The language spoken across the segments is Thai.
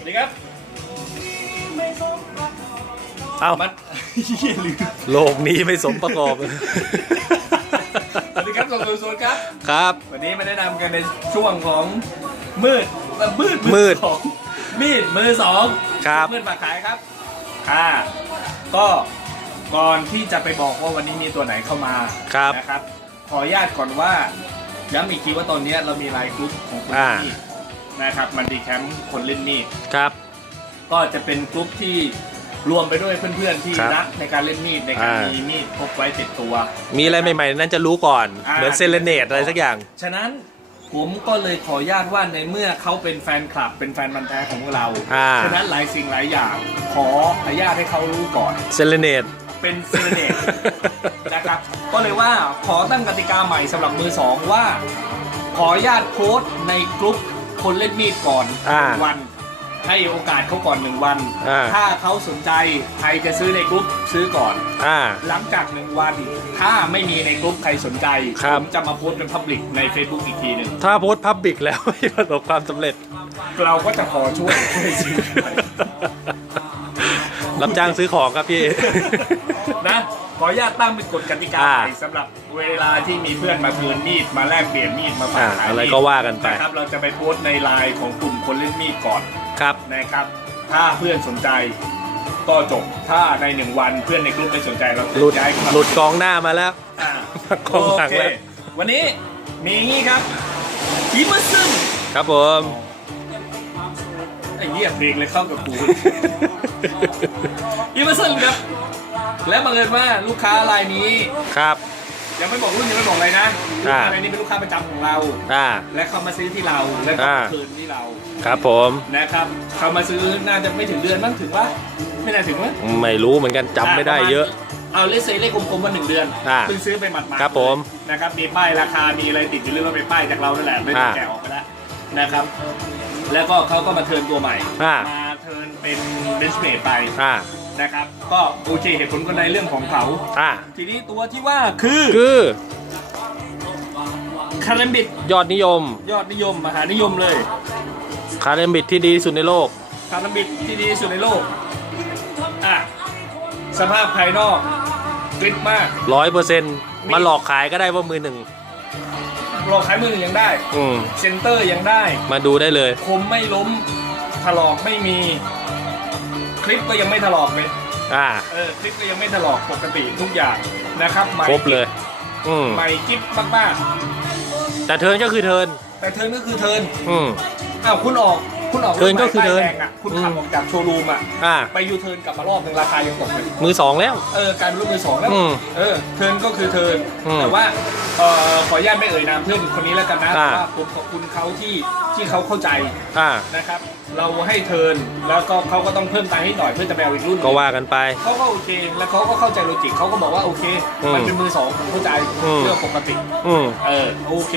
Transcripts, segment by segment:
วัสดีครับเอ้า มัดเหี้ยลืมโลกนี้ไม่สมประกอบ สวัสดีครับสองศูนย์ครับ ครับ วันนี้มาแนะนำกันในช่วงของมืดเอ่อมืดมืดสองมีดมือสองครับ มืดฝากขายครับอ่าก็ก่อนที่จะไปบอกว่าวันนี้มีตัวไหนเข้ามาครับนะครับ ขออนุญาตก่อนว่าย้ำอีกทีว่าตอนนี้เรามีไลน์กลุ่มของคนเล่นมีด นะครับมันดีแคมป์คนเล่นมีดครับ ก็จะเป็นกลุ่มที่รวมไปด้วยเพื่อนๆที่ครับรักในการเล่นมีดในการอ่ามี มีมีดพกไว้ติดตัว มีอะไรใหม่ๆ นั้นจะรู้ก่อน อ่า เหมือนเซเลเนตอะไรสักอย่าง ฉะนั้นผมก็เลยขออนุญาตว่าในเมื่อเขาเป็นแฟนคลับ เป็นแฟนมันธุ์แท้ของเรา อ่า ฉะนั้นหลายสิ่งหลายอย่าง ขออนุญาตให้เขารู้ก่อน เซเลเนต เป็นเซเลเนต นะครับ ก็เลยว่าขอตั้งกติกาใหม่สำหรับมือสองว่า ขออนุญาตโพสต์ในกลุ่ม คนเล่นมีดก่อนหอ่านึ่งวัน ให้โอกาสเขาก่อนหนึ่งวัน อ่า ถ้าเขาสนใจใครจะซื้อในกลุ่มซื้อก่อน อ่า หลังจากหนึ่งวัน ถ้าไม่มีในกลุ่มใครสนใจครับ ผมจะมาโพสต์เป็นพับลิกใน Facebook อีกทีหนึ่งถ้าโพสต์พับบิกแล้ว ไม่ประสบความสำเร็จ เราก็จะขอช่วยช่วยซื้อรับจ้างซื้อของครับพี่ นะ ขออนุญาตตั้งเป็นกฎกติกาอ่าใหม่สำหรับเวลาที่มีเพื่อนมาเทือนมีดมาแลกเปลี่ยนมีดมาฝากอ่าขายอะไรมีดก็ว่ากันไป นะครับเราจะไปโพสต์ในไลน์ของกลุ่มคนเล่นมีดก่อน ครับ นะครับ ถ้าเพื่อนสนใจก็จบ ถ้าในหนึ่งวันเพื่อนในกลุ่มไม่สนใจเราจะหลุด ย้ายเข้ามาหลุดกองหน้ามาแล้ว อ่ากองหลังโอเคแล้ว วันนี้มีอย่างนี้ครับอีเมอร์ซึนครับผม ไอ้เหี้ยเพลงเลยเข้ากับกูอีเมอร์ซึนครับ และบังเอิญว่าลูกค้ารายนี้ ครับ ยังไม่บอกรุ่นยังไม่บอกอะไรนะลูกอ่า ค้ารายนี้เป็นลูกค้าประจำของเรา อ่า และเขามาซื้อที่เราและก็อ่าคืนที่เราครับผม นะครับเขามาซื้อน่าจะไม่ถึงเดือนมั้งถึงปะไม่น่าถึงมั้งไม่รู้เหมือนกันจำไม่ได้เยอะ เอาเลขเซเลขกลมๆว่าหนึ่งเดือนอ่าเพิ่งซื้อไปหมัดๆครับผมนะครับมีป้ายราคามีอะไรติดอยู่เรื่องว่าเป็นป้ายจากเรานั่นแหละไม่ได้อ่าแกะออกไปแล้วนะครับ แล้วก็เขาก็มาเทิร์นตัวใหม่อ่ามาเทิร์นเป็นเบนช์เมดไป อ่า นะครับ ก็โอเคเหตุผลก็ในเรื่องของเขาอ่าทีนี้ตัวที่ว่าคือคือคาร์เรมบิดยอดนิยม ยอดนิยมมหานิยมเลยคาร์เรมบิดที่ดีที่สุดในโลก คาร์เรมบิดที่ดีที่สุดในโลกอะสภาพภายนอกกริบมากร้อยเปอร์เซ็นต์มาหลอกขายก็ได้ว่ามือหนึ่งรอขายมือหนึ่งยังได้อืมเซนเตอร์ยังได้ มาดูได้เลย คมไม่ล้มถลอกไม่มีค ลิปก็ยังไม่ถลอกเลยอ่าเออคลิปก็ยังไม่ถลอกปกติทุกอย่างนะครับใหม่ครบเลย อืมใหม่กิ๊บมากแต่เทิร์นก็คือเทิร์นๆแต่เทิร์นก็คือเทิร์นอืมอ้าวคุณออก คุณออกเทิร์นก็คือรถใหม่เทิร์นป้ายแดงอะคุณขับอืมออกจากโชว์รูมอะอ่า ไปยูเทิร์นกลับมารอบหนึ่งราคายังตกเลยมือสองแล้ว เออกลารรุ่นมือสองแล้วอืมเออเทิร์นก็คือเทิร์นอืมแต่ว่าเอ่อขออนุญาตไม่เอ่ยนามเพื่อนคนนี้แล้วกันนะอ่าเพราะว่าผมขอบคุณเขาที่ที่เขาเข้าใจอ่า นะครับ เราให้เทิร์นแล้วก็เขาก็ต้องเพิ่มตังค์ให้หน่อยเพื่อจะไปเอาอีกรุ่นหนึ่ง ก็ว่ากันไป เขาก็โอเค แล้วเขาก็เข้าใจโลจิกเขาก็บอกว่าโอเค อืมมันเป็นมือสองผมเข้าใจอืม เรื่องปกติ อืม เออโอเค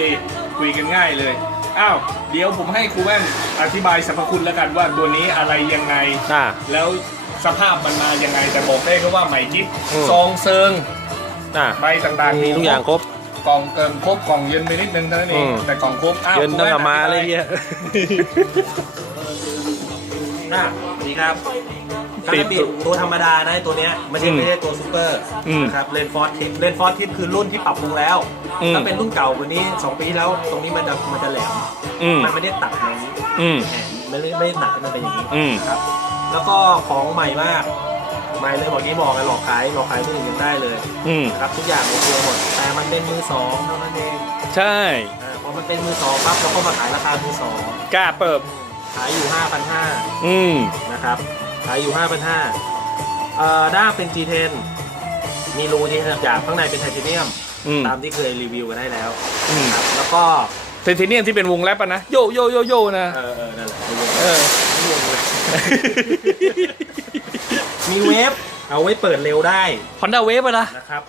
คุยกันง่ายเลย อ้าวเดี๋ยวผมให้ครูแว่นอธิบายสรรพคุณแล้วกันว่าตัวนี้อะไรยังไง อ่า แล้วสภาพมันมายังไง แต่บอกได้แค่ว่าใหม่จิ๊บอืม ซองเซิงอ่าใบต่างๆมีทุกอย่างครบ กล่องเกินครบกล่องเย็นไปนิดนึงเท่านั้นเองอืม แต่กล่องครบอ้าวเยินครูตั้งแว่แต่มาอธิบเลยเฮีย อะนี่ครับ ติติดดบิดตัวธรรมดานะตัวเนี้ยไม่ใช่อืมไม่ใช่ตัวซูเปอร์อืมนะครับเลนฟอร์ทิปเลนฟอร์ทิปคือรุ่นที่ปรับปรุงแล้วอืมถ้าเป็นรุ่นเก่ากว่านี้ 2 ปีที่แล้วตรงนี้มันจะมันจะแหลมอืมมันไม่ได้ตัดอย่างนี้อืมแหมไม่ได้ไม่ได้หนักให้มันเป็นอย่างนี้อืมครับ แล้วก็ของใหม่มากใหม่เลยบอกนี้บอกกันหลอกขายหลอกขายมือยังได้เลยอืมครับทุกอย่างโอเคหมดแต่มันเป็นมือสองเท่านั้นเองใช่อ่าพอมันเป็นมือสองปั๊บเราก็มาขายราคามือสองกล้าเปิบขายอยู่ 5,500อืมนะครับ ขายอยู่5,500เอ่อด้ามเป็น G10 มีรูที่หยาบข้างในเป็นไทเทเนียม อืมตามที่เคยรีวิวกันได้แล้วอืมครับแล้วก็เทนเทเนียมที่เป็นวงแรปอะนะ โยโยโยโยนะ เออเออนั่นแหละเออมีเวฟเอาไว้เปิดเร็วได้ฮอนด้าเวฟอะนะ นะครับ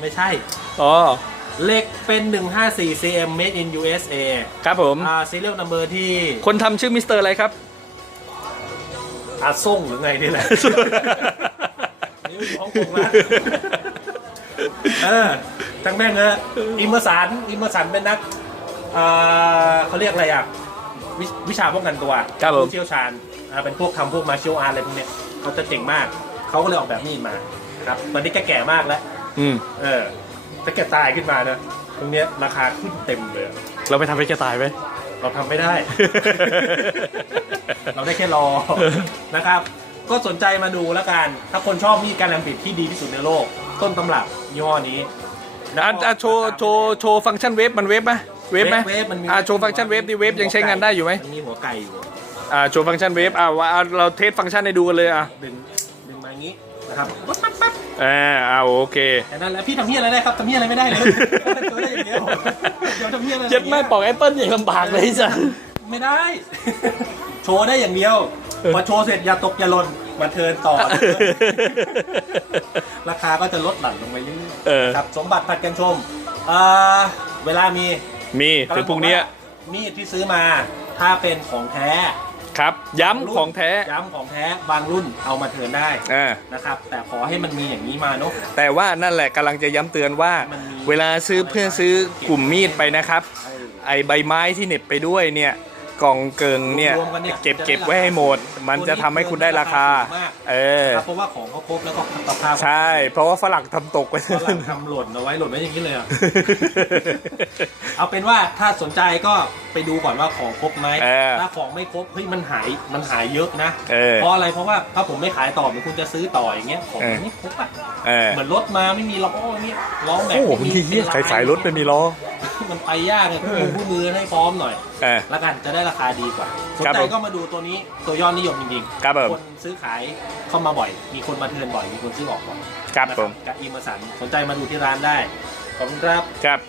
ไม่ใช่อ๋อ เหล็กเป็น 154 cm made in USA ครับผม อ่า serial number ที่คนทำชื่อมิสเตอร์อะไรครับ อาส่งหรือไงนี่แหละ นี่อยู่ฮ่องกงนะเออทั้งแม่งเอออิมเมอร์สันอิมเมอร์สันเป็นนักเอ่อเขาเรียกอะไรอะวิวิชาป้องกันตัวครับผม ผู้เชี่ยวชาญอ่าเป็นพวกทำพวกมาเชียลอาร์อะไรพวกเนี้ยเขาจะเจ๋งมาก เขาก็เลยออกแบบมีดมาครับตอนนี้แกแก่มากแล้ว อืมเออถ้าแกตายขึ้นมานะตรงเนี้ยราคาขึ้นเต็มเลยเราไปทำให้แกตายไหม เราทำไม่ได้ เราได้แค่รอนะครับ ก็สนใจมาดูแล้วกัน ถ้าคนชอบมีดการแลมปิดที่ดีที่สุดในโลก ต้นตำรับยี่ห้อนี้อะอะโชว์โชว์โชว์ฟังก์ชันเวฟมันเวฟไหมเวฟไหมเวฟมันมีอะโชว์ฟังก์ชันเวฟดิเวฟยังใช้งานได้อยู่ไหมนมีหัวไก่อยู่ อ่าโชว์ฟังก์ชันเวฟอ่าว่าอะเราเทสฟังก์ชันให้ดูกันเลยอะดึงดึงมาอย่างนี้นะครับปั๊บปั๊บปั๊บอ่าอ่าโอเคแค่นั้นแหละพี่ทำเฮียอะไรได้ครับทำเฮียอะไรไม่ได้เลยทำได้อย่างเดียว เดี๋ยวทำเฮียอะไรเจ็ดแม่ปอกแอปเปิ้ลยังลำบากเลยจ้ะไม่ได้ โชว์ได้อย่างเดียว พอโชว์เสร็จอย่าตกอย่าหล่นมาเทิร์นต่อ ราคาก็จะลดหลั่นลงไปเรื่อยเออ ๆครับสมบัติผัดกันชมเอ่อเวลามีมีถึงพรุ่งนี้ มีดที่ซื้อมาถ้าเป็นของแท้ ครับ ย้ำของแท้ ย้ำของแท้บางรุ่นเอามาเทิร์นได้อ่า นะครับ แต่ขอให้มันมีอย่างนี้มาเนาะ แต่ว่านั่นแหละกำลังจะย้ำเตือนว่า มันมี เวลาซื้อเพื่อนซื้อกลุ่มมีดไปนะครับ ไอใบไม้ที่เหน็บไปด้วยเนี่ย กล่องเกิงเนี่ยรวมกันเนี่ยเก็บเก็บไว้ให้หมด มันจะทำให้คุณได้ราคา ตัวนี้เออ ครับเพราะว่าของเขาครบแล้วก็สภาพใช่ เพราะว่าฝรั่งทำตกไป ฝรั่งทำหล่นเอาไว้หล่นไว้อย่างนี้เลยอะ เอาเป็นว่าถ้าสนใจก็ไปดูก่อนว่าของครบไหมเออถ้าของไม่ครบเฮ้ยมันหายมันหายเยอะนะเออเพราะอะไรเพราะว่าถ้าผมไม่ขายต่อเหมือนคุณจะซื้อต่ออย่างเงี้ยของเออมันไม่ครบอะเออเหมือนรถมาไม่มีล้อเนี่ยล้อแม็กโอ้โหไม่มีทีเนี้ยเป็นลขายรถไม่มีล้อ มันไปยากเลยคู่มือคู่มือให้พร้อมหน่อยเออแล้วกันจะได้ราคาดีกว่าสนครับใจผมก็มาดูตัวนี้ตัวยอดนิยมจริงครับผม คนซื้อขายเข้ามาบ่อย มีคนมาเทิร์นบ่อยมีคนซื้อออกบ่อยครับนะผม กับอีเมอร์สันสนใจมาดูที่ร้านได้ขอบคุณครับ ครับ